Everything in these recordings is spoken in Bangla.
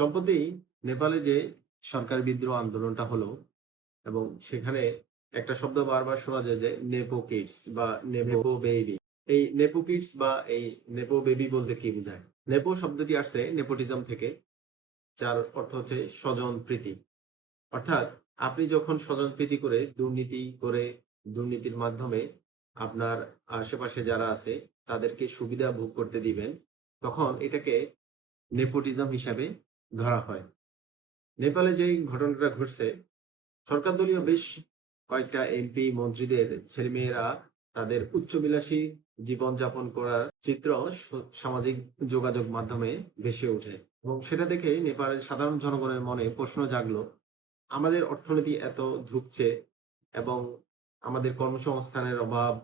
সম্প্রতি নেপালে যে সরকার বিদ্রোহ আন্দোলনটা হলো এবং সেখানে একটা শব্দ বারবার শোনা যায় যে নেপো কিডস বা নেপো বেবি। এই নেপো কিডস বা এই নেপো বেবি বলতে কি বোঝায়? নেপো শব্দটি আসছে নেপোটিজম থেকে, যার অর্থ হচ্ছে স্বজন প্রীতি। অর্থাৎ আপনি যখন স্বজন প্রীতি করে দুর্নীতি করে দুর্নীতির মাধ্যমে আপনার আশেপাশে যারা আছে তাদেরকে সুবিধা ভোগ করতে দিবেন, তখন এটাকে নেপোটিজম হিসাবে ধরা হয়। নেপালে যেই ঘটনাটা ঘটছে, সরকারদলীয় বেশ কয়েকটা এমপি মন্ত্রীদের ছেলেমেয়েরা তাদের উচ্চবিলাসী জীবনযাপন করার চিত্র সামাজিক যোগাযোগ মাধ্যমে ভেসে ওঠে এবং সেটা দেখে নেপালের সাধারণ জনগণের মনে প্রশ্ন জাগলো, আমাদের অর্থনীতি এত ধুঁকছে এবং আমাদের কর্মসংস্থানের অভাব,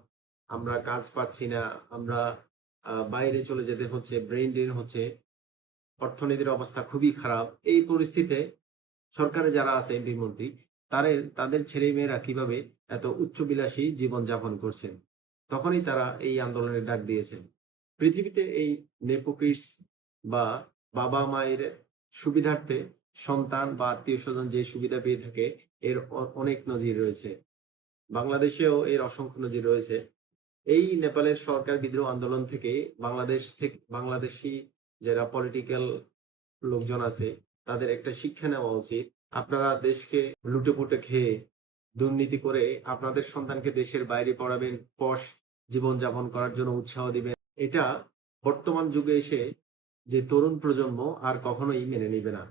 আমরা কাজ পাচ্ছি না, আমরা বাইরে চলে যেতে হচ্ছে, ব্রেইন ড্রেন হচ্ছে, অর্থনীতির অবস্থা খুবই খারাপ। এই পরিস্থিতিতে সরকারে যারা আছে এমপি মন্ত্রী, তাদের ছেলেমেয়েরা কিভাবে এত উচ্চবিলাসী জীবনযাপন করছেন। তখনই তারা এই আন্দোলনের ডাক দিয়েছেন। পৃথিবীতে এই নেপোকিডস বা বাবা-মায়ের সুবিধার্থে সন্তান বা আত্মীয়স্বজন যে সুবিধা পেয়ে থাকে, এর অনেক নজির রয়েছে। বাংলাদেশেও এর অসংখ্য নজির রয়েছে। এই নেপালের সরকার বিদ্রোহ আন্দোলন থেকে বাংলাদেশী যারা পলিটিক্যাল লোকজন আছে তাদের একটা শিক্ষা নেওয়া উচিত। আপনারা দেশকে লুটেপুটে খেয়ে দুর্নীতি করে আপনাদের সন্তানকে দেশের বাইরে পড়াবেন, পশ জীবনযাপন করার জন্য উৎসাহ দিবেন। এটা বর্তমান যুগে এসে যে তরুণ প্রজন্ম আর কখনোই মেনে নিবে না।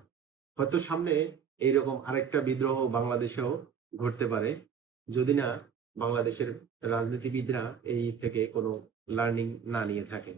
হয়তো সামনে এইরকম আরেকটা বিদ্রোহ বাংলাদেশেও ঘটতে পারে, যদি না বাংলাদেশের রাজনীতিবিদরা এই থেকে কোনো লার্নিং না নিয়ে থাকে।